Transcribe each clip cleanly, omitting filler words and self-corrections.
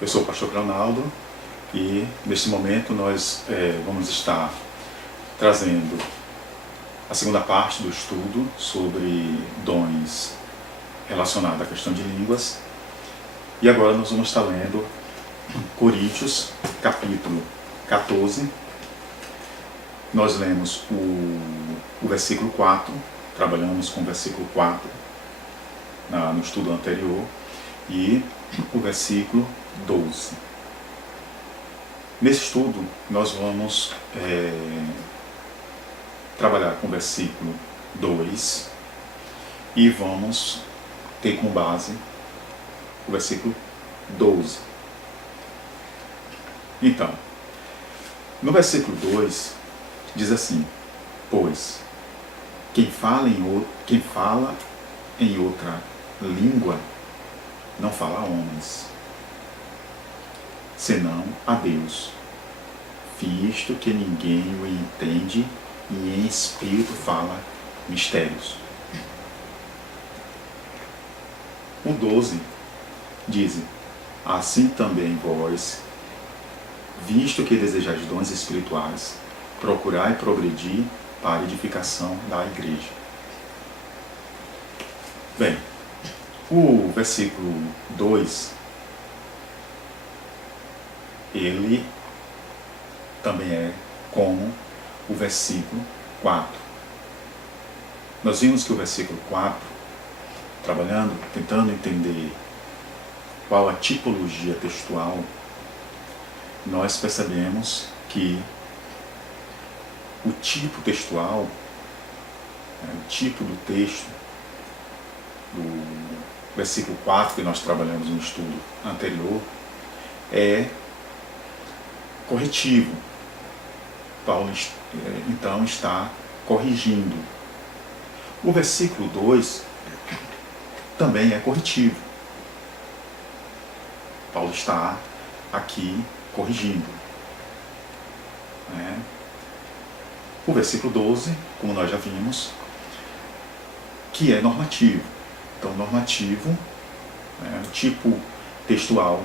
Eu sou o pastor Leonardo e neste momento nós vamos estar trazendo a segunda parte do estudo sobre dons relacionados à questão de línguas. E agora nós vamos estar lendo Coríntios, capítulo 14. Nós lemos o versículo 4, trabalhamos com o versículo 4 no estudo anterior, e o versículo 12. Nesse estudo nós vamos trabalhar com o versículo 2 e vamos ter como base o versículo 12. Então, no versículo 2 diz assim: pois quem fala em outra língua não fala a homens, senão a Deus, visto que ninguém o entende e em espírito fala mistérios. O 12 diz: assim também vós, visto que desejais dons espirituais, procurai progredir para a edificação da igreja. Bem, o versículo 2, ele também é como o versículo 4. Nós vimos que o versículo 4, trabalhando, tentando entender qual a tipologia textual, nós percebemos que o tipo textual, o tipo do texto, do versículo 4 que nós trabalhamos no estudo anterior, é corretivo. Paulo então está corrigindo. O versículo 2 também é corretivo. Paulo está aqui corrigindo. O versículo 12, como nós já vimos, que é normativo. Então, normativo, o tipo textual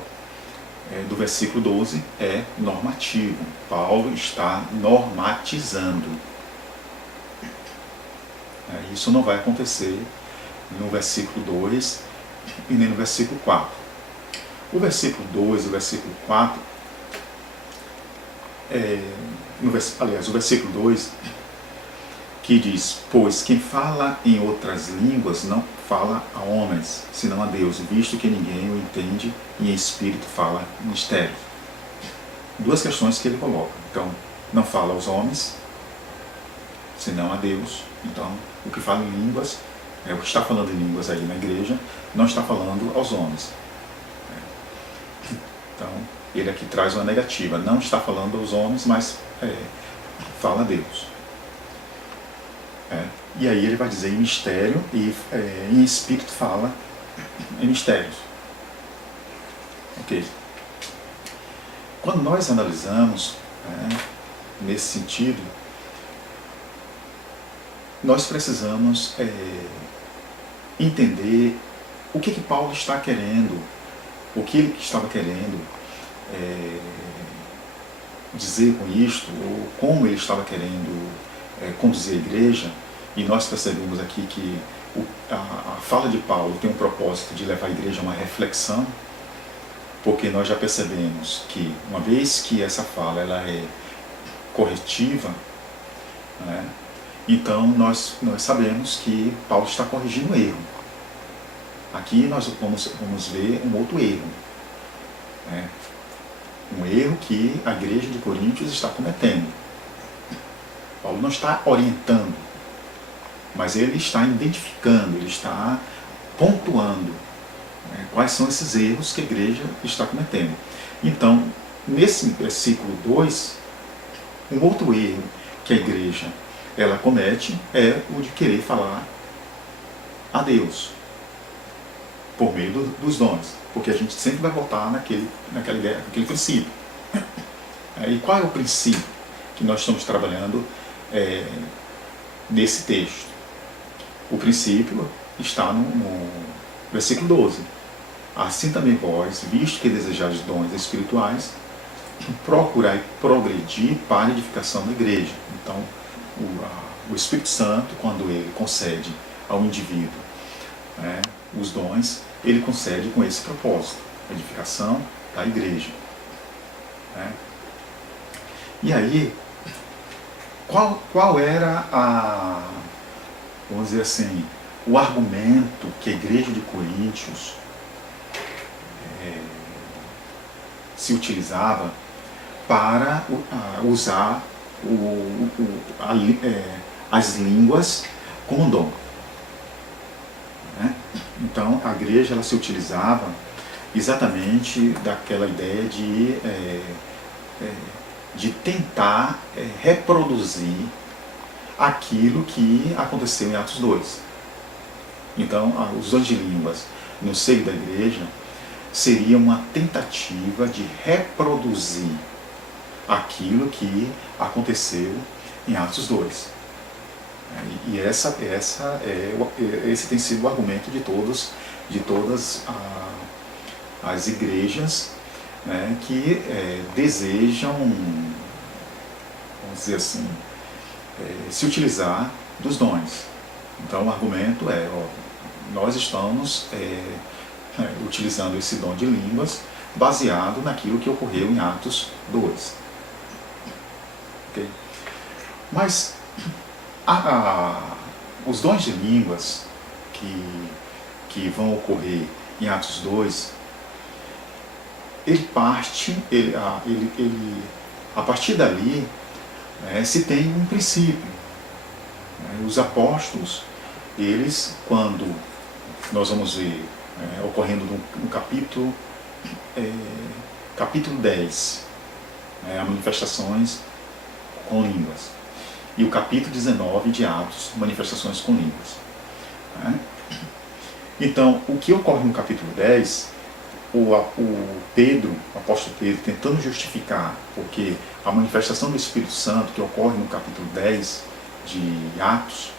do versículo 12 é normativo. Paulo está normatizando. Isso não vai acontecer no versículo 2 e nem no versículo 4. O versículo 2 e o versículo 4, o versículo 2, que diz: pois quem fala em outras línguas não fala a homens, senão a Deus, visto que ninguém o entende e em espírito fala mistérios. Duas questões que ele coloca. Então, não fala aos homens, senão a Deus. Então, o que fala em línguas, o que está falando em línguas aí na igreja, não está falando aos homens. Então, ele aqui traz uma negativa. Não está falando aos homens, mas fala a Deus. E aí ele vai dizer em mistério e em espírito fala em mistérios. Ok. Quando nós analisamos nesse sentido, nós precisamos entender o que Paulo está querendo, o que ele estava querendo dizer com isto, ou como ele estava querendo conduzir a igreja. E nós percebemos aqui que a fala de Paulo tem um propósito de levar a igreja a uma reflexão, porque nós já percebemos que, uma vez que essa fala ela é corretiva, então nós sabemos que Paulo está corrigindo um erro. Aqui nós vamos ver um outro erro. Um erro que a igreja de Coríntios está cometendo. Paulo não está orientando, mas ele está identificando, ele está pontuando quais são esses erros que a igreja está cometendo. Então, nesse versículo 2, um outro erro que a igreja ela comete é o de querer falar a Deus por meio dos dons, porque a gente sempre vai voltar naquela ideia, naquele princípio. E qual é o princípio que nós estamos trabalhando nesse texto? O princípio está no versículo 12. assim também vós, visto que desejais dons espirituais, procurai progredir para a edificação da igreja. Então, o Espírito Santo, quando ele concede ao indivíduo, né, os dons, ele concede com esse propósito, a edificação da igreja. Né? E aí, qual era vamos dizer assim, o argumento que a igreja de Coríntios se utilizava para usar as línguas como dom? Né? Então, a igreja ela se utilizava exatamente daquela ideia de tentar reproduzir aquilo que aconteceu em Atos 2. Então, os dons de línguas no seio da igreja seria uma tentativa de reproduzir aquilo que aconteceu em Atos 2. E esse tem sido o argumento de todas as igrejas, né, que desejam, vamos dizer assim, se utilizar dos dons. Então o argumento nós estamos utilizando esse dom de línguas baseado naquilo que ocorreu em Atos 2. Okay? Mas os dons de línguas que vão ocorrer em Atos 2, a partir dali se tem um princípio. Os apóstolos, eles, quando nós vamos ver ocorrendo no capítulo 10, as manifestações com línguas, e o capítulo 19 de Atos, manifestações com línguas. Então, o que ocorre no capítulo 10, o apóstolo Pedro, tentando justificar, porque a manifestação do Espírito Santo que ocorre no capítulo 10 de Atos,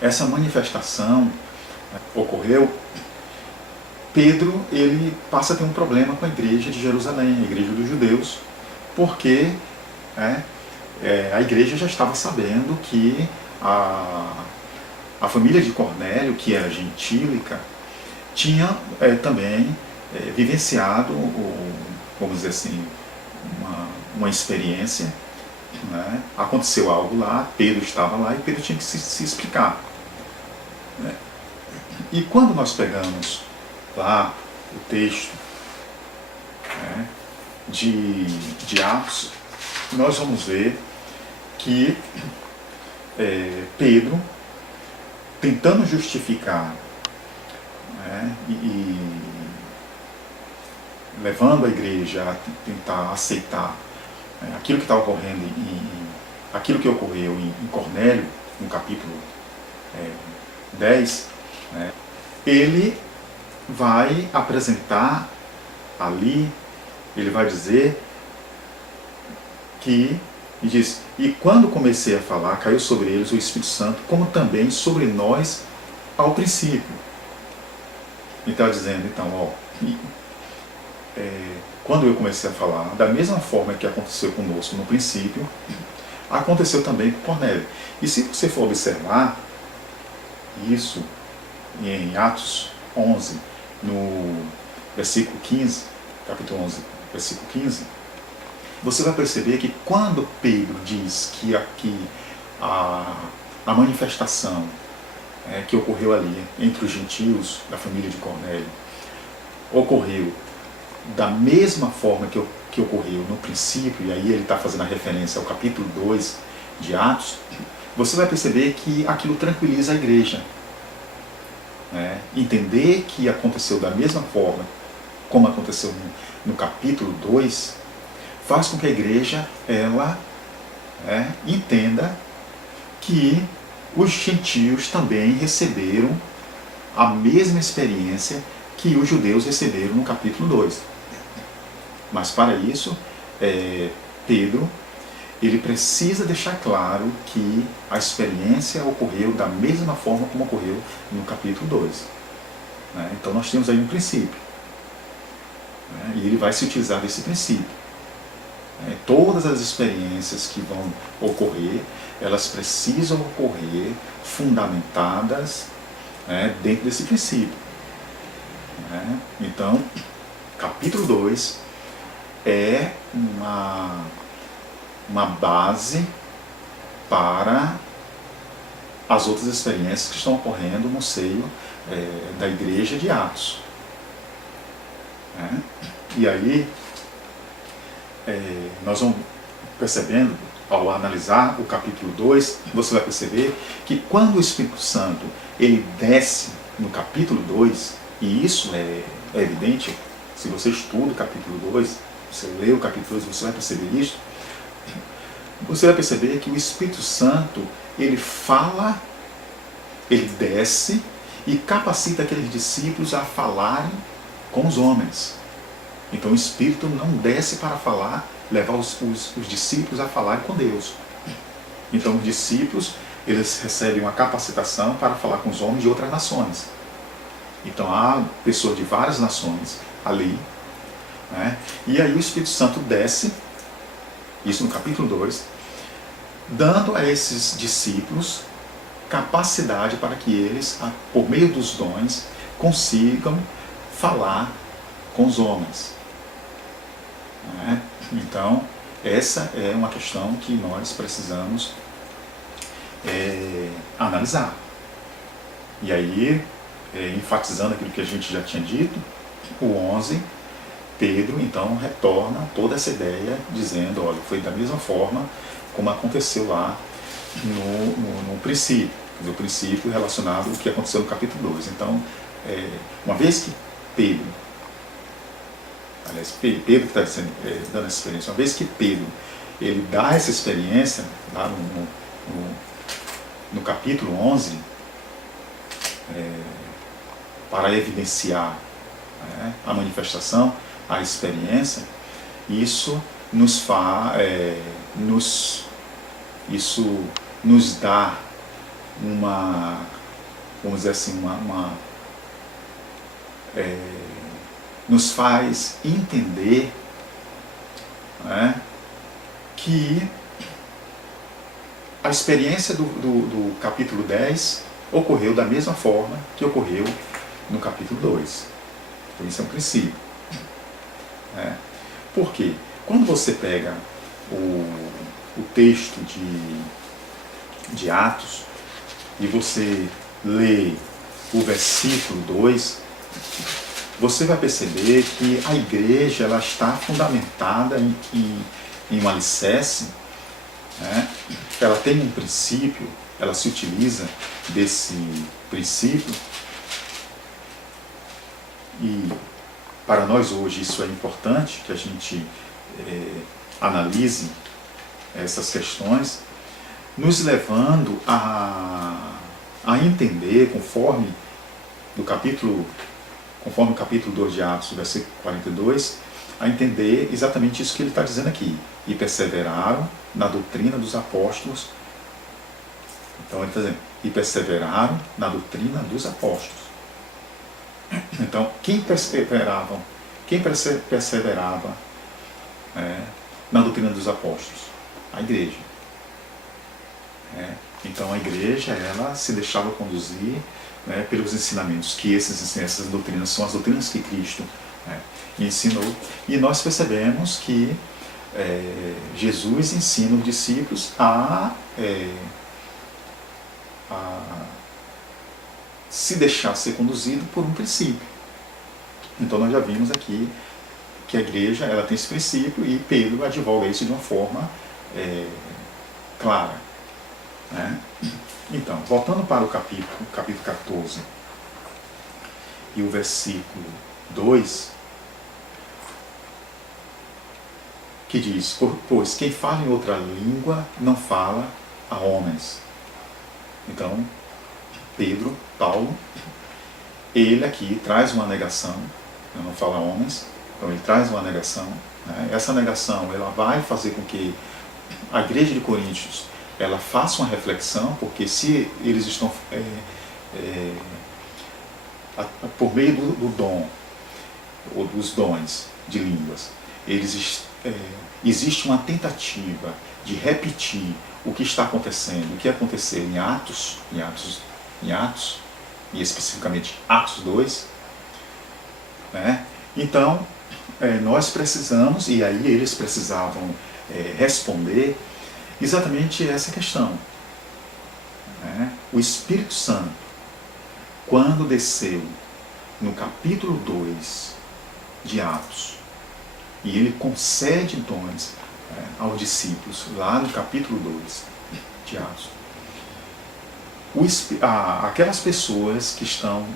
essa manifestação ocorreu, Pedro ele passa a ter um problema com a igreja de Jerusalém, a igreja dos judeus, porque a igreja já estava sabendo que a família de Cornélio, que era gentílica, tinha também vivenciado, vamos dizer assim, uma experiência. Né? Aconteceu algo lá, Pedro estava lá e Pedro tinha que se explicar. Né? E quando nós pegamos lá o texto de Atos, nós vamos ver que Pedro, tentando justificar e levando a igreja a tentar aceitar aquilo que está ocorrendo, aquilo que ocorreu em Cornélio, no capítulo 10, ele vai apresentar ali, ele vai dizer que, e diz, e quando comecei a falar, caiu sobre eles o Espírito Santo, como também sobre nós ao princípio. E está dizendo, então, quando eu comecei a falar, da mesma forma que aconteceu conosco no princípio, aconteceu também com Cornélio. E se você for observar isso em Atos 11, no versículo 15, capítulo 11, versículo 15, você vai perceber que quando Pedro diz que a manifestação que ocorreu ali entre os gentios da família de Cornélio ocorreu da mesma forma que ocorreu no princípio, e aí ele está fazendo a referência ao capítulo 2 de Atos, você vai perceber que aquilo tranquiliza a igreja. Entender que aconteceu da mesma forma como aconteceu no capítulo 2 faz com que a igreja ela entenda que os gentios também receberam a mesma experiência que os judeus receberam no capítulo 2. Mas para isso, Pedro ele precisa deixar claro que a experiência ocorreu da mesma forma como ocorreu no capítulo 2. né? Então nós temos aí um princípio, né? E ele vai se utilizar desse princípio. Todas as experiências que vão ocorrer, elas precisam ocorrer fundamentadas, né, dentro desse princípio, né? Então, capítulo 2 é uma base para as outras experiências que estão ocorrendo no seio da igreja de Atos, né? E aí nós vamos percebendo, ao analisar o capítulo 2, você vai perceber que quando o Espírito Santo ele desce no capítulo 2, e isso é evidente, se você estuda o capítulo 2, você lê o capítulo 2, você vai perceber isso, você vai perceber que o Espírito Santo, ele fala, ele desce e capacita aqueles discípulos a falarem com os homens. Então o Espírito não desce para falar, levar os discípulos a falarem com Deus. Então os discípulos, eles recebem uma capacitação para falar com os homens de outras nações. Então há pessoas de várias nações ali, né? E aí o Espírito Santo desce, isso no capítulo 2, dando a esses discípulos capacidade para que eles, por meio dos dons, consigam falar com os homens, né? Então, essa é uma questão que nós precisamos analisar. E aí, enfatizando aquilo que a gente já tinha dito, o 11, Pedro então retorna toda essa ideia, dizendo, olha, foi da mesma forma como aconteceu lá no princípio, o princípio relacionado ao que aconteceu no capítulo 2. Então, uma vez que Pedro que está dando essa experiência, uma vez que Pedro ele dá essa experiência lá no capítulo 11, para evidenciar, né, a manifestação, a experiência, isso nos dá uma, vamos dizer assim, nos faz entender, né, que a experiência do capítulo 10 ocorreu da mesma forma que ocorreu no capítulo 2. Então isso é um princípio, né? Por quê? Quando você pega o texto de Atos e você lê o versículo 2, você vai perceber que a igreja ela está fundamentada em um alicerce, né? Ela tem um princípio, ela se utiliza desse princípio, e para nós hoje isso é importante, que a gente analise essas questões, nos levando a entender, conforme o capítulo 2 de Atos, versículo 42, a entender exatamente isso que ele está dizendo aqui. E perseveraram na doutrina dos apóstolos. Então ele está dizendo, e perseveraram na doutrina dos apóstolos. Então, quem perseverava na doutrina dos apóstolos? A igreja. Então a igreja, ela se deixava conduzir, né, pelos ensinamentos, que essas doutrinas são as doutrinas que Cristo, né, ensinou. E nós percebemos que Jesus ensina os discípulos a se deixar ser conduzido por um princípio. Então nós já vimos aqui que a igreja ela tem esse princípio e Pedro advoga isso de uma forma clara, né? Então, voltando para o capítulo 14 e o versículo 2, que diz, pois quem fala em outra língua não fala a homens. Então, Paulo, ele aqui traz uma negação, não fala a homens, então ele traz uma negação, né? Essa negação ela vai fazer com que a igreja de Coríntios ela faça uma reflexão, porque se eles estão por meio do dom, ou dos dons de línguas, existe uma tentativa de repetir o que está acontecendo, o que aconteceu em Atos, e especificamente Atos 2, né? Então, nós precisamos, e aí eles precisavam responder exatamente essa questão, né? O Espírito Santo, quando desceu no capítulo 2 de Atos, e ele concede dons aos discípulos, lá no capítulo 2 de Atos, aquelas pessoas que estão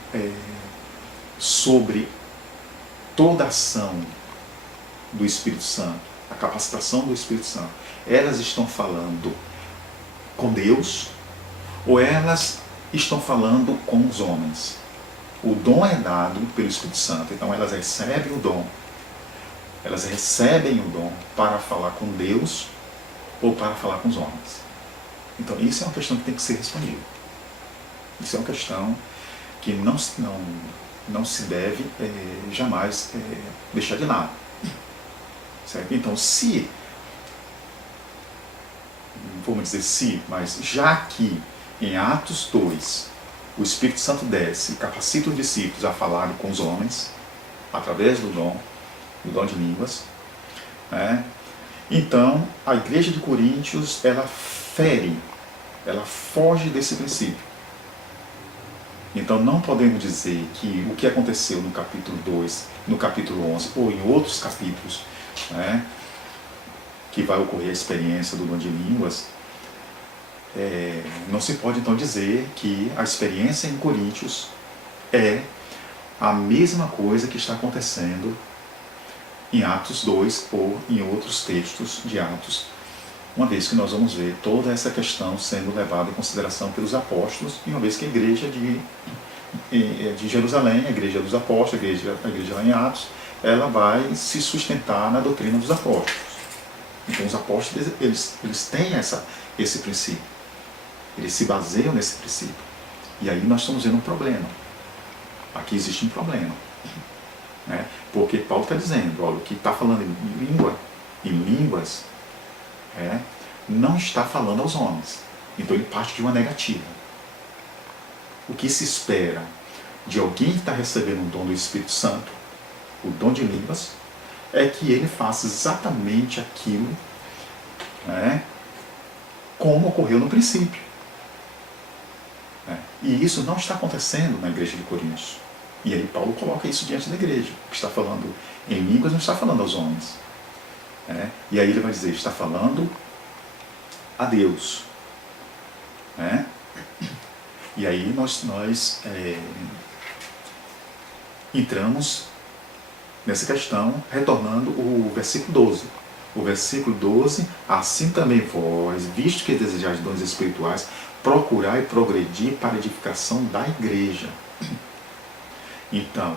sobre toda a ação do Espírito Santo, a capacitação do Espírito Santo, elas estão falando com Deus ou elas estão falando com os homens? O dom é dado pelo Espírito Santo, então elas recebem o dom. Elas recebem o dom para falar com Deus ou para falar com os homens. Então isso é uma questão que tem que ser respondida. Isso é uma questão que não se deve jamais deixar de lado. Certo? Então, se, vamos dizer se, mas já que em Atos 2 o Espírito Santo desce e capacita os discípulos a falarem com os homens, através do dom de línguas, né? Então a igreja de Coríntios, ela foge desse princípio. Então não podemos dizer que o que aconteceu no capítulo 2, no capítulo 11 ou em outros capítulos, né, que vai ocorrer a experiência do dom de línguas, não se pode então dizer que a experiência em Coríntios é a mesma coisa que está acontecendo em Atos 2 ou em outros textos de Atos, uma vez que nós vamos ver toda essa questão sendo levada em consideração pelos apóstolos, e uma vez que a igreja de Jerusalém, a igreja dos apóstolos, a igreja lá em Atos, ela vai se sustentar na doutrina dos apóstolos. Então os apóstolos, eles têm esse princípio, eles se baseiam nesse princípio. E aí nós estamos vendo um problema. Aqui existe um problema, né? Porque Paulo está dizendo, olha, o que está falando em línguas, não está falando aos homens. Então ele parte de uma negativa. O que se espera de alguém que está recebendo o dom do Espírito Santo, o dom de línguas, é que ele faça exatamente aquilo, né, como ocorreu no princípio. E isso não está acontecendo na igreja de Coríntios. E aí Paulo coloca isso diante da igreja. O que está falando em línguas não está falando aos homens. E aí ele vai dizer, está falando a Deus. E aí nós entramos nessa questão, retornando o versículo 12. O versículo 12, assim também vós, visto que desejais dons espirituais, procurai progredir para a edificação da igreja. Então,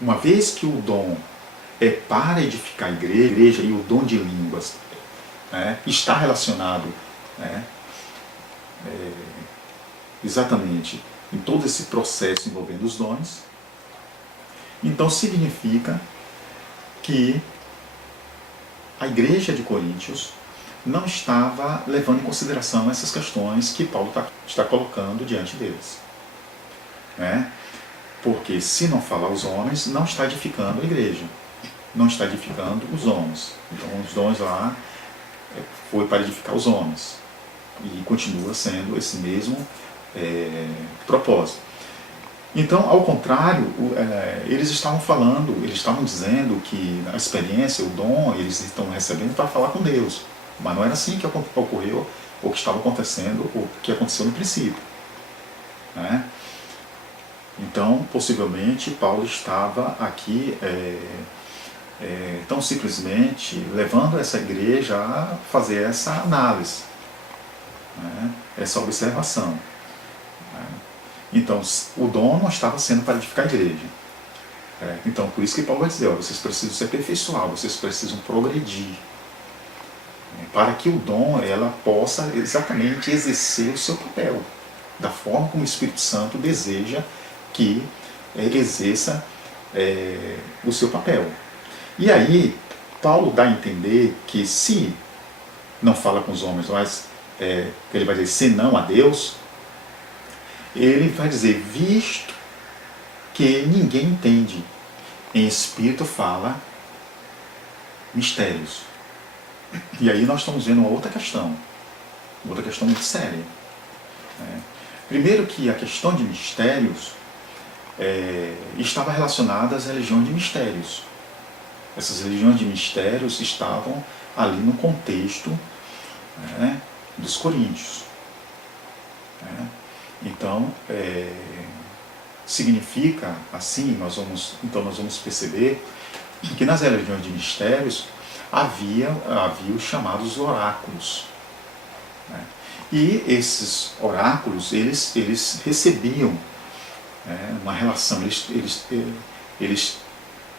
uma vez que o dom é para edificar a igreja e o dom de línguas está relacionado exatamente em todo esse processo envolvendo os dons, então significa que a igreja de Coríntios não estava levando em consideração essas questões que Paulo está colocando diante deles. Porque se não falar aos homens, não está edificando a igreja, não está edificando os homens. Então os dons lá foi para edificar os homens e continua sendo esse mesmo propósito. Então, ao contrário, eles estavam dizendo que a experiência, o dom, eles estão recebendo para falar com Deus. Mas não era assim que ocorreu, ou que estava acontecendo, ou que aconteceu no princípio. Então, possivelmente, Paulo estava aqui tão simplesmente levando essa igreja a fazer essa análise, essa observação. Então, o dom não estava sendo para edificar a igreja. Então, por isso que Paulo vai dizer, vocês precisam se aperfeiçoar, vocês precisam progredir, para que o dom ela possa exatamente exercer o seu papel. da forma como o Espírito Santo deseja que ele exerça o seu papel. E aí, Paulo dá a entender que se não fala com os homens, mas ele vai dizer senão a Deus, ele vai dizer, visto que ninguém entende, em espírito fala mistérios. E aí nós estamos vendo uma outra questão muito séria. Primeiro que a questão de mistérios estava relacionada às religiões de mistérios. Essas religiões de mistérios estavam ali no contexto dos coríntios. Então, significa, assim, nós vamos perceber que nas religiões de mistérios havia os chamados oráculos. E esses oráculos, eles recebiam uma relação, eles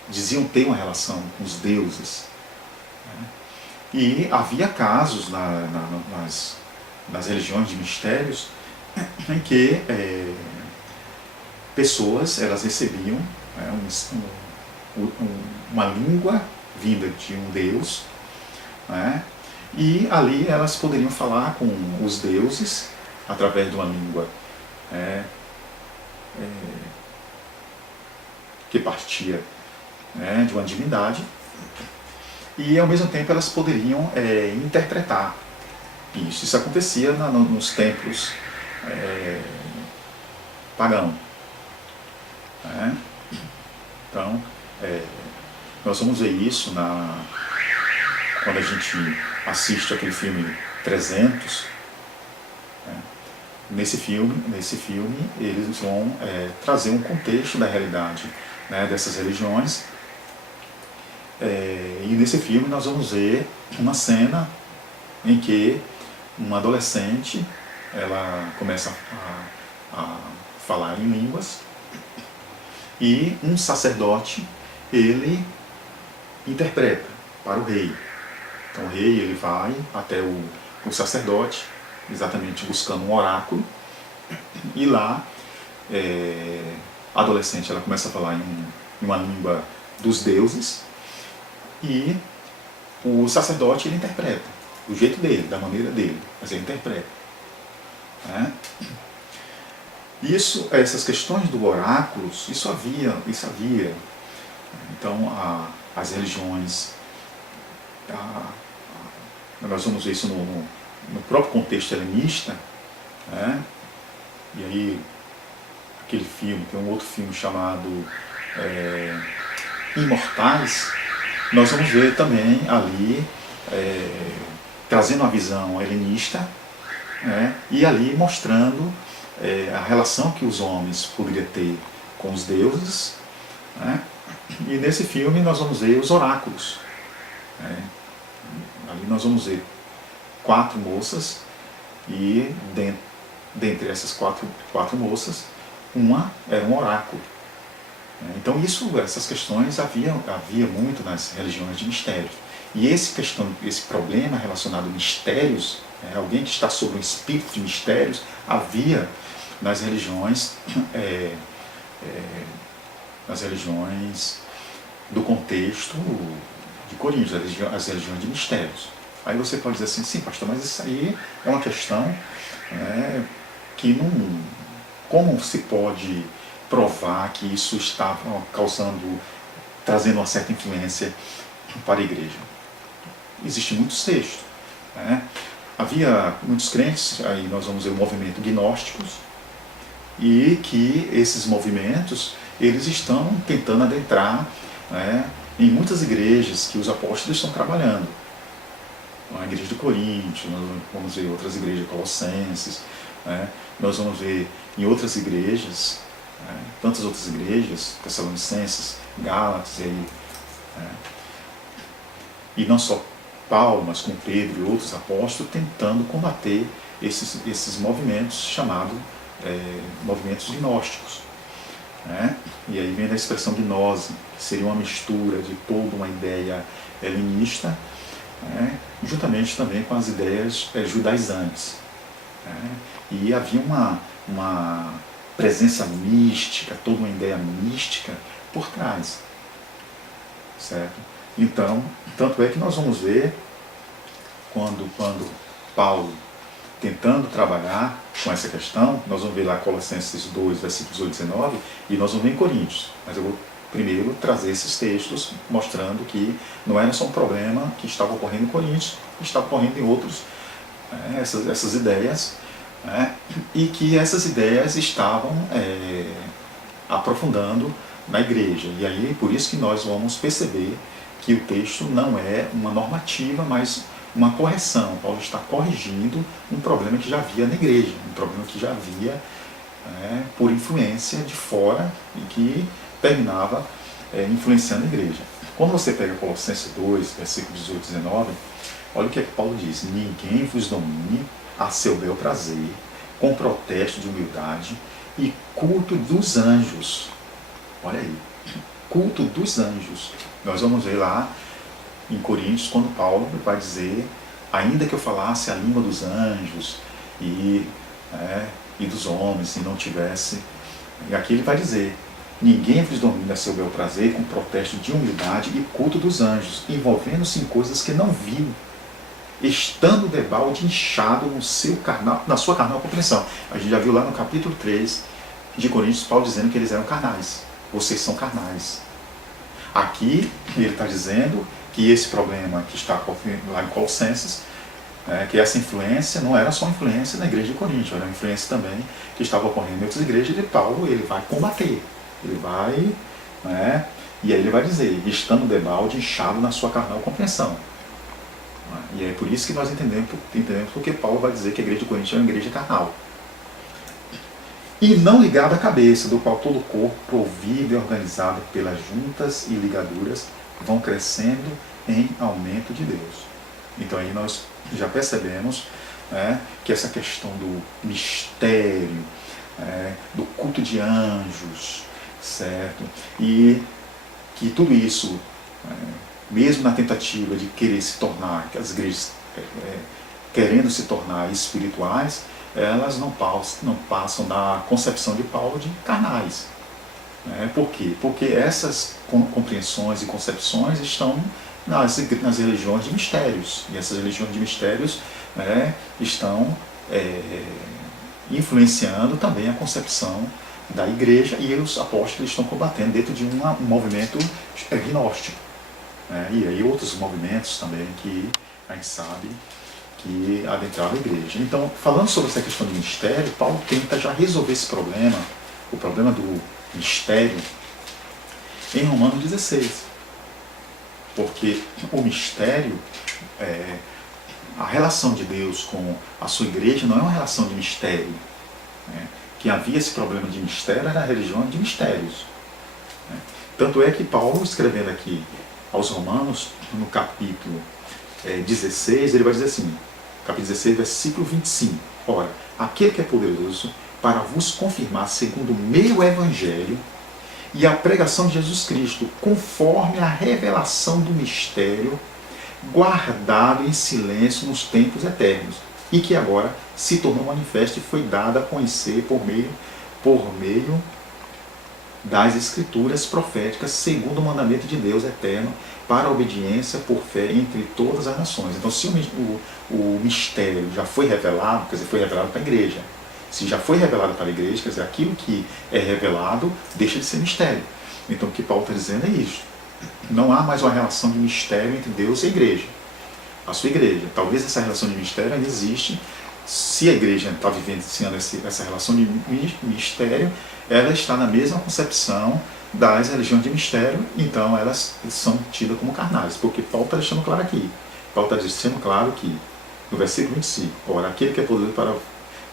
diziam ter uma relação com os deuses. E havia casos nas religiões de mistérios em que pessoas elas recebiam uma língua vinda de um deus, e ali elas poderiam falar com os deuses através de uma língua que partia de uma divindade, e ao mesmo tempo elas poderiam interpretar isso. Isso acontecia nos templos pagãos. Então, nós vamos ver isso quando a gente assiste aquele filme 300. Nesse filme eles vão trazer um contexto da realidade dessas religiões. E nesse filme nós vamos ver uma cena em que uma adolescente ela começa a falar em línguas, e um sacerdote ele interpreta para o rei. Então o rei ele vai até o sacerdote, exatamente buscando um oráculo, e lá a adolescente ela começa a falar em uma língua dos deuses, e o sacerdote ele interpreta do jeito dele, da maneira dele, mas ele interpreta. Essas questões do oráculos, isso havia. Então as religiões, nós vamos ver isso no próprio contexto helenista, e aí aquele filme, tem um outro filme chamado Imortais, nós vamos ver também ali trazendo uma visão helenista, e ali mostrando a relação que os homens poderiam ter com os deuses. E nesse filme nós vamos ver os oráculos. Ali nós vamos ver 4 moças, e dentre essas quatro moças, uma era um oráculo. Então essas questões havia muito nas religiões de mistérios. E esse problema relacionado a mistérios, alguém que está sob um espírito de mistérios, havia nas religiões do contexto de Coríntios, as religiões de mistérios. Aí você pode dizer assim, sim, pastor, mas isso aí é uma questão que não... Como se pode provar que isso está trazendo uma certa influência para a igreja? Existem muitos textos. Havia muitos crentes, aí nós vamos ver o movimento gnósticos, e que esses movimentos eles estão tentando adentrar em muitas igrejas que os apóstolos estão trabalhando. A igreja de Coríntios, nós vamos ver outras igrejas, Colossenses, nós vamos ver em outras igrejas, tantas outras igrejas, Tessalonicenses, Gálatas, e não só Paulo, mas com Pedro e outros apóstolos, tentando combater esses movimentos chamados movimentos gnósticos. E aí vem da expressão gnose, que seria uma mistura de toda uma ideia helenista, juntamente também com as ideias judaizantes. E havia uma presença mística, toda uma ideia mística por trás, certo? Então, tanto é que nós vamos ver quando Paulo, tentando trabalhar com essa questão, nós vamos ver lá Colossenses 2, versículos 8 e 19, e nós vamos ver em Coríntios. Mas eu vou primeiro trazer esses textos mostrando que não era só um problema que estava ocorrendo em Coríntios, que estava ocorrendo em outros, essas ideias, e que essas ideias estavam aprofundando na igreja. E aí, por isso que nós vamos perceber que o texto não é uma normativa, mas uma correção. Paulo está corrigindo um problema que já havia na igreja, um problema que já havia por influência de fora e que terminava influenciando a igreja. Quando você pega Colossenses 2, versículos 18 e 19, olha o que é que Paulo diz: ninguém vos domine a seu bel prazer, com protesto de humildade e culto dos anjos. Olha aí, culto dos anjos. Nós vamos ver lá em Coríntios, quando Paulo vai dizer: ainda que eu falasse a língua dos anjos e dos homens, e não tivesse... E aqui ele vai dizer: ninguém vos domina a seu bel prazer, com protesto de humildade e culto dos anjos, envolvendo-se em coisas que não viram, estando debalde inchado na sua carnal compreensão. A gente já viu lá no capítulo 3 de Coríntios, Paulo dizendo que eles eram carnais. Vocês são carnais. Aqui ele está dizendo que esse problema que está lá em Colossenses, que essa influência não era só influência na igreja de Corinto, era uma influência também que estava ocorrendo em outras igrejas, e Paulo ele vai combater. Ele vai, e aí ele vai dizer: estando debalde inchado na sua carnal compreensão. E é por isso que nós entendemos porque Paulo vai dizer que a igreja de Corinto é uma igreja carnal. E não ligada à cabeça, do qual todo o corpo, provido e organizado pelas juntas e ligaduras, vão crescendo em aumento de Deus. Então aí nós já percebemos que essa questão do mistério, do culto de anjos, certo? E que tudo isso, mesmo na tentativa de querer se tornar, que as igrejas querendo se tornar espirituais, elas não passam da concepção de Paulo de carnais. Por quê? Porque essas compreensões e concepções estão nas religiões de mistérios. E essas religiões de mistérios estão influenciando também a concepção da igreja, e os apóstolos estão combatendo dentro de um movimento gnóstico. E aí outros movimentos também que a gente sabe que adentraram a igreja. Então, falando sobre essa questão de mistério, Paulo tenta já resolver esse problema, o problema do mistério, em Romanos 16. Porque o mistério, a relação de Deus com a sua igreja não é uma relação de mistério. Que havia esse problema de mistério era a religião de mistérios. Tanto é que Paulo, escrevendo aqui aos Romanos, no capítulo 16, ele vai dizer assim, capítulo 16, versículo 25. Ora, aquele que é poderoso para vos confirmar segundo o meu evangelho e a pregação de Jesus Cristo, conforme a revelação do mistério, guardado em silêncio nos tempos eternos, e que agora se tornou manifesto e foi dado a conhecer por meio das Escrituras proféticas, segundo o mandamento de Deus eterno, para a obediência por fé entre todas as nações. Então, se o mistério já foi revelado, quer dizer, foi revelado para a igreja. Se já foi revelado para a igreja, quer dizer, aquilo que é revelado deixa de ser mistério. Então, o que Paulo está dizendo é isso. Não há mais uma relação de mistério entre Deus e a igreja. A sua igreja. Talvez essa relação de mistério ainda existe. Se a igreja está vivenciando essa relação de mistério, ela está na mesma concepção das religiões de mistério, então elas são tidas como carnais, porque Paulo está deixando claro aqui. Paulo está deixando claro que, no versículo 25, ora, aquele que é poderoso para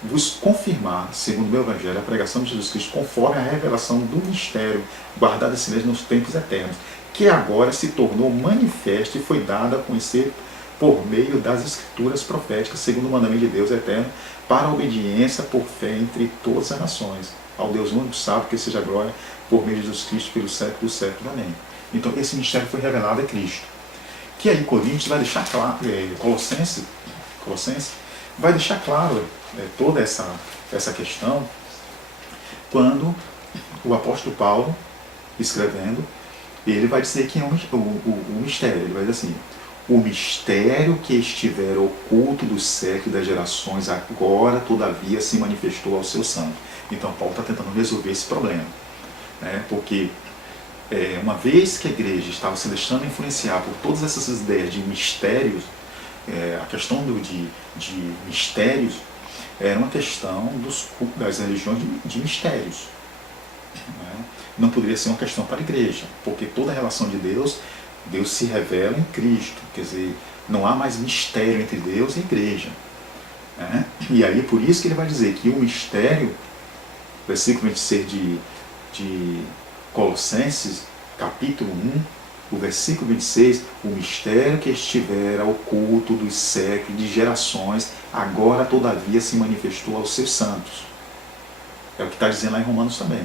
vos confirmar, segundo o meu evangelho, a pregação de Jesus Cristo, conforme a revelação do mistério, guardado assim mesmo nos tempos eternos, que agora se tornou manifesto e foi dado a conhecer por meio das Escrituras proféticas, segundo o mandamento de Deus eterno, para a obediência por fé entre todas as nações, ao Deus único, sábio, que seja a glória, por meio de Jesus Cristo, pelo século dos séculos. Amém. Então, esse mistério foi revelado a Cristo. Que aí Coríntios vai deixar claro, Colossenses vai deixar claro toda essa questão, quando o apóstolo Paulo, escrevendo, ele vai dizer que é o mistério. Ele vai dizer assim: o mistério que estiver oculto do século e das gerações, agora, todavia, se manifestou ao seu santo. Então, Paulo está tentando resolver esse problema, né? Porque, uma vez que a igreja estava se deixando influenciar por todas essas ideias de mistérios, a questão de mistérios era uma questão das religiões de mistérios, né? Não poderia ser uma questão para a igreja, porque toda a relação de Deus se revela em Cristo. Quer dizer, não há mais mistério entre Deus e a igreja, né? E aí, por isso que ele vai dizer que o mistério, versículo 26 de Colossenses, capítulo 1, o versículo 26, o mistério que estivera oculto dos séculos, de gerações, agora todavia se manifestou aos seus santos. É o que está dizendo lá em Romanos também,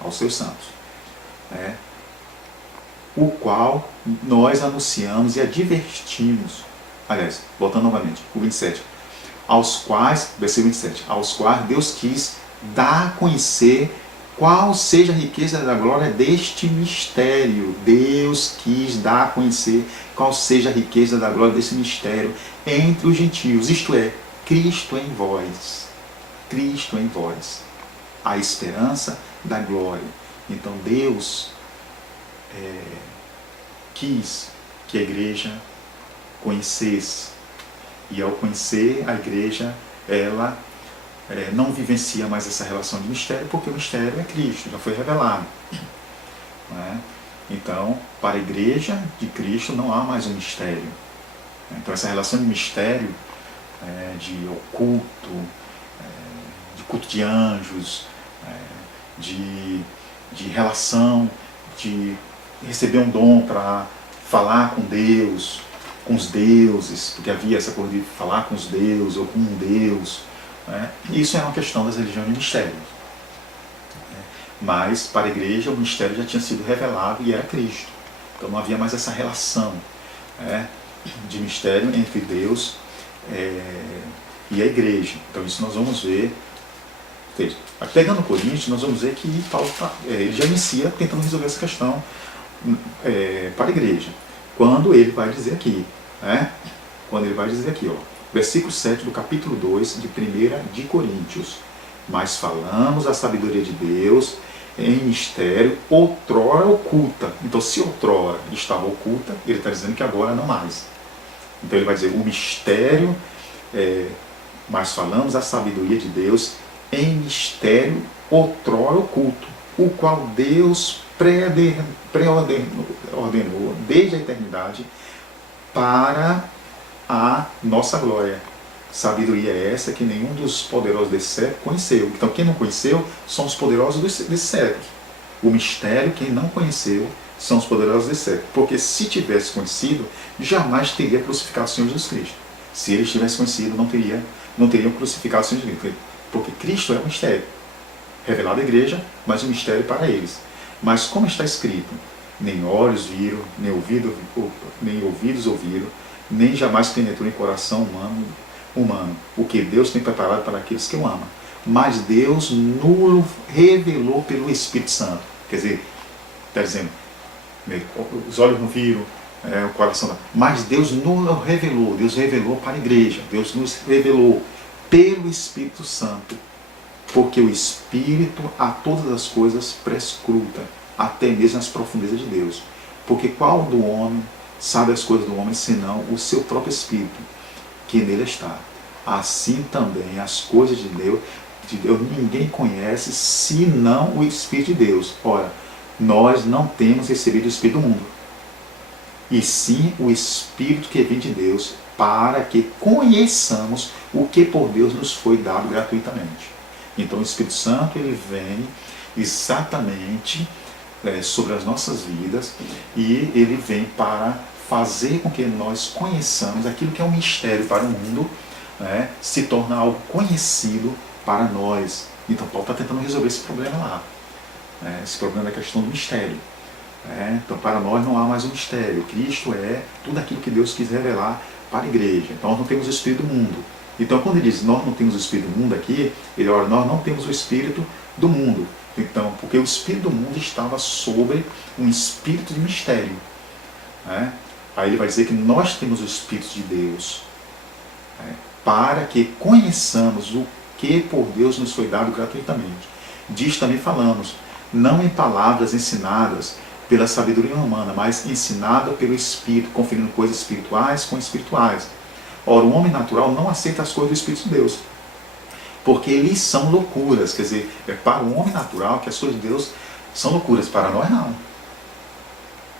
aos seus santos, né? O qual nós anunciamos e advertimos. Aliás, voltando novamente, o 27. Aos quais, versículo 27, aos quais Deus quis dar a conhecer qual seja a riqueza da glória deste mistério. Deus quis dar a conhecer qual seja a riqueza da glória desse mistério entre os gentios, isto é, Cristo em vós. Cristo em vós. A esperança da glória. Então Deus quis que a igreja conhecesse, e ao conhecer a igreja, ela não vivencia mais essa relação de mistério, porque o mistério é Cristo, já foi revelado, né? Então, para a igreja de Cristo não há mais um mistério. Então essa relação de mistério, de oculto, de culto de anjos, de relação, de receber um dom para falar com Deus, com os deuses, porque havia essa coisa de falar com os deuses ou com um Deus, né? Isso é uma questão das religiões de mistério. Mas para a igreja o mistério já tinha sido revelado e era Cristo. Então não havia mais essa relação, de mistério entre Deus e a igreja. Então isso nós vamos ver. Pegando Coríntios, nós vamos ver que Paulo ele já inicia tentando resolver essa questão para a igreja. Quando ele vai dizer aqui, versículo 7 do capítulo 2 de 1 de Coríntios: mas falamos a sabedoria de Deus em mistério, outrora oculta. Então, se outrora estava oculta, ele está dizendo que agora não mais. Então ele vai dizer, o mistério, mas falamos a sabedoria de Deus em mistério, outrora oculto, o qual Deus ordenou desde a eternidade para a nossa glória. Sabedoria é essa que nenhum dos poderosos desse século conheceu. Então quem não conheceu são os poderosos desse século. O mistério, quem não conheceu, são os poderosos desse século. Porque se tivesse conhecido, jamais teria crucificado o Senhor Jesus Cristo. Se eles tivessem conhecido, não teriam crucificado o Senhor Jesus Cristo. Porque Cristo é um mistério, revelado à igreja, mas um mistério para eles. Mas como está escrito, nem olhos viram, nem ouvidos ouviram, nem jamais penetrou em coração humano, o que Deus tem preparado para aqueles que o amam. Mas Deus nulo revelou pelo Espírito Santo. Quer dizer, está dizendo, os olhos não viram, o coração não. Mas Deus nulo revelou, Deus revelou para a igreja, Deus nos revelou pelo Espírito Santo, porque o Espírito a todas as coisas prescruta, até mesmo as profundezas de Deus. Porque qual do homem sabe as coisas do homem, senão o seu próprio Espírito, que nele está. Assim também as coisas de Deus ninguém conhece, senão o Espírito de Deus. Ora, nós não temos recebido o Espírito do mundo, e sim o Espírito que vem de Deus, para que conheçamos o que por Deus nos foi dado gratuitamente. Então o Espírito Santo, ele vem exatamente sobre as nossas vidas, e ele vem para fazer com que nós conheçamos aquilo que é um mistério para o mundo, se torna algo conhecido para nós. Então Paulo está tentando resolver esse problema lá, esse problema da questão do mistério. Então para nós não há mais um mistério. Cristo é tudo aquilo que Deus quis revelar para a igreja. Então nós não temos o Espírito do mundo. Então quando ele diz nós não temos o Espírito do mundo aqui, ele olha, nós não temos o Espírito do mundo. Então, porque o espírito do mundo estava sobre um espírito de mistério. Né? Aí ele vai dizer que nós temos o Espírito de Deus, né? Para que conheçamos o que por Deus nos foi dado gratuitamente. Diz também falamos, não em palavras ensinadas pela sabedoria humana, mas ensinada pelo Espírito, conferindo coisas espirituais com espirituais. Ora, o homem natural não aceita as coisas do Espírito de Deus, porque eles são loucuras. Quer dizer, é para o homem natural que as coisas de Deus são loucuras, para nós não.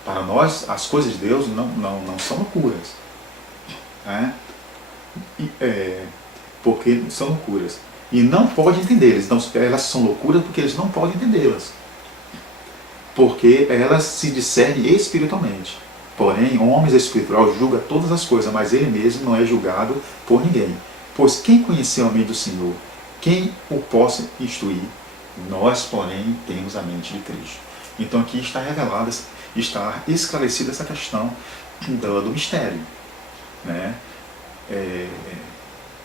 Para nós, as coisas de Deus não são loucuras. Né? Porque são loucuras. E não pode entendê-las. Elas são loucuras porque eles não podem entendê-las. Porque elas se discernem espiritualmente. Porém, o homem espiritual julga todas as coisas, mas ele mesmo não é julgado por ninguém. Pois quem conheceu a mente do Senhor? Quem o possa instruir? Nós, porém, temos a mente de Cristo. Então aqui está revelada, está esclarecida essa questão do mistério. Né?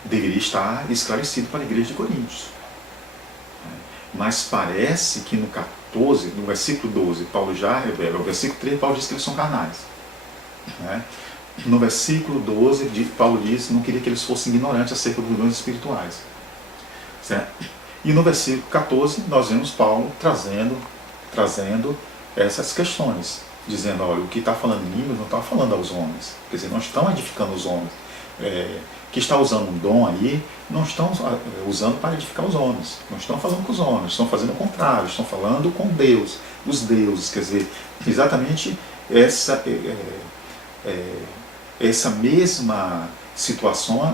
Deveria estar esclarecido para a igreja de Coríntios. Mas parece que no 14, no versículo 12, Paulo já revela, o versículo 13, Paulo diz que eles são carnais. Né? No versículo 12, Paulo diz que não queria que eles fossem ignorantes acerca dos dons espirituais. Certo? E no versículo 14, nós vemos Paulo trazendo essas questões, dizendo, olha, o que está falando em línguas não está falando aos homens, quer dizer, não estão edificando os homens. Que está usando um dom aí, não estão usando para edificar os homens, não estão falando com os homens, estão fazendo o contrário, estão falando com Deus, os deuses, quer dizer, exatamente essa mesma situação,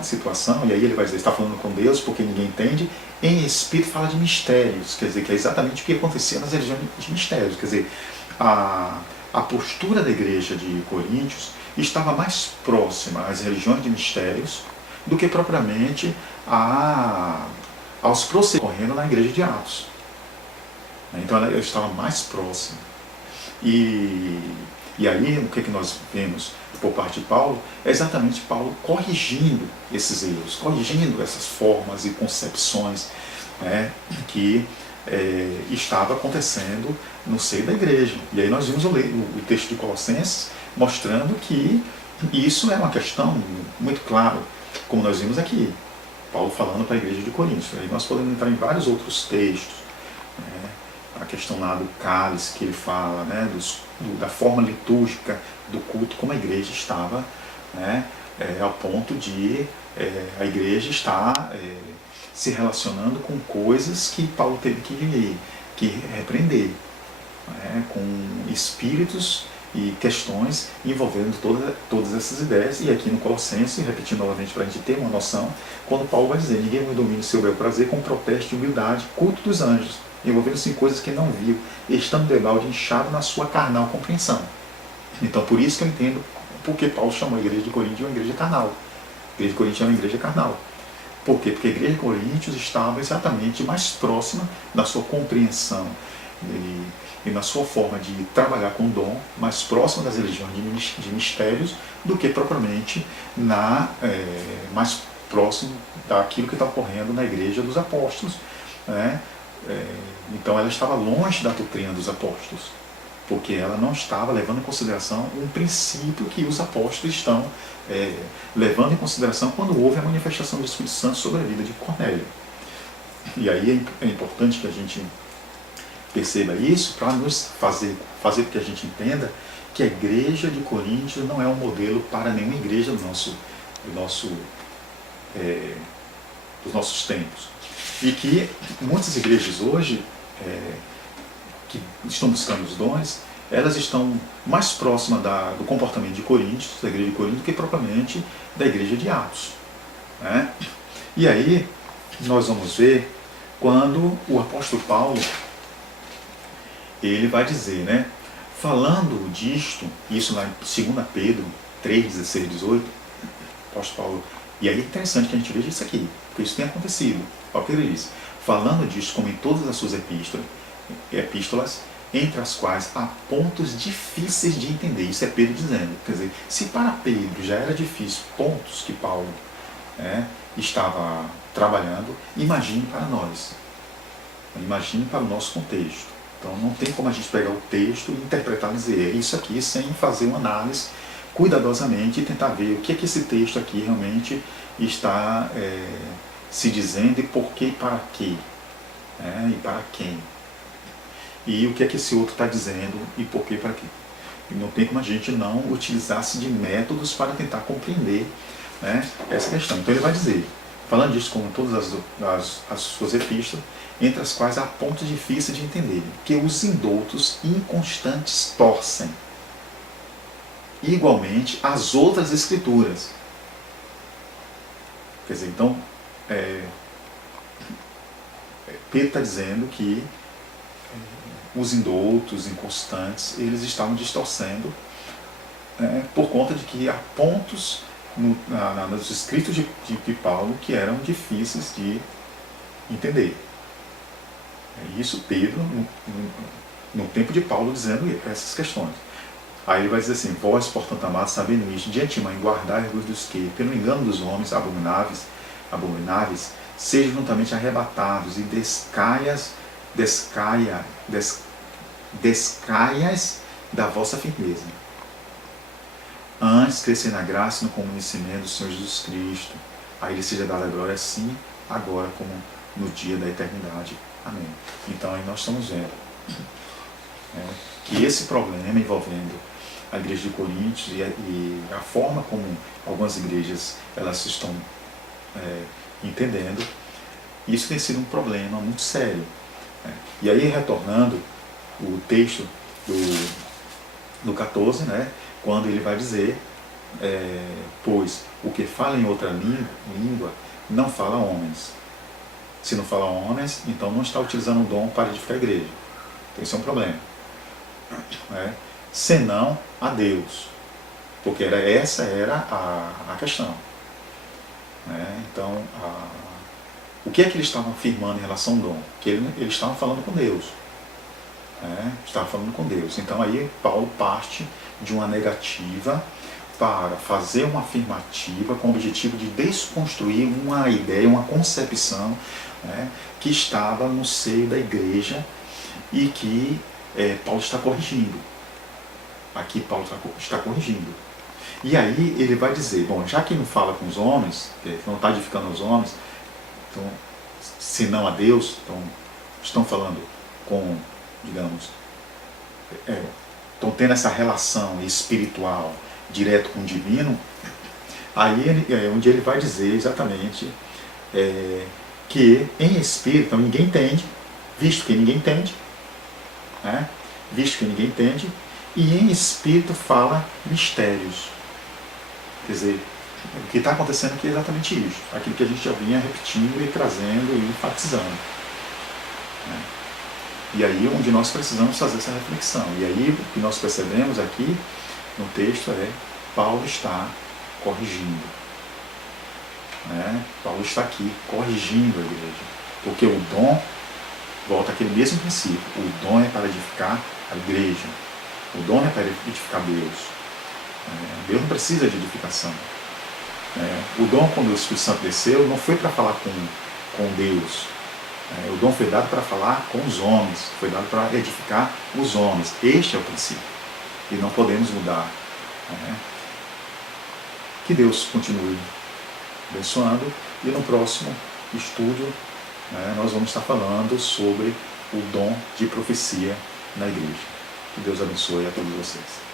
e aí ele vai dizer, está falando com Deus porque ninguém entende, em espírito fala de mistérios, quer dizer, que é exatamente o que acontecia nas religiões de mistérios, quer dizer, a postura da igreja de Coríntios estava mais próxima às religiões de mistérios do que propriamente aos processos ocorrendo na igreja de Atos. Então ela estava mais próxima. E aí o que nós vemos por parte de Paulo é exatamente Paulo corrigindo esses erros, corrigindo essas formas e concepções, né, que estava acontecendo no seio da igreja. E aí nós vimos o texto de Colossenses mostrando que isso é uma questão muito clara, como nós vimos aqui, Paulo falando para a igreja de Coríntios. Aí nós podemos entrar em vários outros textos, né, a questão lá do cálice que ele fala, né, da forma litúrgica do culto, como a igreja estava, né, ao ponto de a igreja estar se relacionando com coisas que Paulo teve que repreender, né, com espíritos e questões envolvendo todas essas ideias. E aqui no Colossenses, repetindo novamente para a gente ter uma noção, quando Paulo vai dizer, ninguém me domina o seu bel prazer com protesto de humildade, culto dos anjos, envolvendo-se em coisas que não viu, estando debalde inchado na sua carnal compreensão. Então por isso que eu entendo porque Paulo chamou a igreja de Coríntios de uma igreja carnal. A igreja de Coríntios é uma igreja carnal. Por quê? Porque a igreja de Coríntios estava exatamente mais próxima na sua compreensão e na sua forma de trabalhar com o dom, mais próxima das religiões de mistérios do que propriamente mais próximo daquilo que está ocorrendo na igreja dos apóstolos. Né? Então ela estava longe da doutrina dos apóstolos, porque ela não estava levando em consideração um princípio que os apóstolos estão levando em consideração quando houve a manifestação do Espírito Santo sobre a vida de Cornélio. E aí é importante que a gente perceba isso para nos fazer com que a gente entenda que a igreja de Coríntios não é um modelo para nenhuma igreja dos nossos tempos. E que muitas igrejas hoje que estão buscando os dons, elas estão mais próximas do comportamento de Coríntios, da igreja de Coríntios, do que propriamente da igreja de Atos. Né? E aí nós vamos ver quando o apóstolo Paulo ele vai dizer, né, falando disto, isso lá em 2 Pedro 3, 16, 18, o apóstolo Paulo, e aí é interessante que a gente veja isso aqui, porque isso tem acontecido. Olha o que ele diz, falando disto como em todas as suas epístolas, entre as quais há pontos difíceis de entender. Isso é Pedro dizendo. Quer dizer, se para Pedro já era difícil pontos que Paulo estava trabalhando, imagine para nós. Imagine para o nosso contexto. Então não tem como a gente pegar o texto e interpretar e dizer isso aqui sem fazer uma análise cuidadosamente e tentar ver o que é que esse texto aqui realmente está se dizendo e por que e para quê, e para quem. E o que é que esse outro está dizendo e por que e para quê. E não tem como a gente não utilizar-se de métodos para tentar compreender, essa questão. Então ele vai dizer, falando disso como todas as suas epístolas, entre as quais há pontos difíceis de entender, que os indoutos inconstantes torcem igualmente as outras escrituras. Quer dizer, então, Pedro está dizendo que os indoutos, inconstantes, eles estavam distorcendo por conta de que há pontos nos escritos de Paulo que eram difíceis de entender. Isso Pedro, no tempo de Paulo, dizendo essas questões. Aí ele vai dizer assim, vós, portanto, amados, sabendo isto, de antemão guardai-vos dos que, pelo engano dos homens abomináveis, sejam juntamente arrebatados e descaias da vossa firmeza. Antes crescer na graça e no conhecimento do Senhor Jesus Cristo. A Ele seja dada a glória, assim, agora como no dia da eternidade. Amém. Então aí nós estamos vendo que esse problema envolvendo a igreja de Coríntios e a forma como algumas igrejas elas estão entendendo, isso tem sido um problema muito sério. E aí, retornando o texto do 14, quando ele vai dizer, pois o que fala em outra língua não fala a homens. Se não fala a homens, então não está utilizando o dom para edificar a igreja. Então isso é um problema. Senão a Deus. Porque essa era a questão. Então, o que é que eles estavam afirmando em relação ao dom? Que eles estavam falando com Deus. Estavam falando com Deus. Então aí Paulo parte de uma negativa para fazer uma afirmativa com o objetivo de desconstruir uma ideia, uma concepção que estava no seio da igreja e que Paulo está corrigindo. Aqui Paulo está corrigindo. E aí ele vai dizer, bom, já que não fala com os homens, não está edificando os homens, então, se não a Deus, então estão falando com, digamos, estão tendo essa relação espiritual direto com o divino, aí onde ele vai dizer exatamente que em espírito, então ninguém entende, visto que ninguém entende, e em espírito fala mistérios. Quer dizer, o que está acontecendo aqui é exatamente isso, aquilo que a gente já vinha repetindo e trazendo e enfatizando. E aí onde nós precisamos fazer essa reflexão. E aí o que nós percebemos aqui no texto Paulo está corrigindo. Paulo está aqui corrigindo a igreja. Porque o dom, volta àquele mesmo princípio, o dom é para edificar a igreja. O dom é para edificar Deus. Deus não precisa de edificação. O dom, quando o Espírito Santo desceu, não foi para falar com Deus. O dom foi dado para falar com os homens, foi dado para edificar os homens. Este é o princípio. E não podemos mudar. Que Deus continue abençoando. E no próximo estudo, nós vamos estar falando sobre o dom de profecia na igreja. Que Deus abençoe a todos vocês.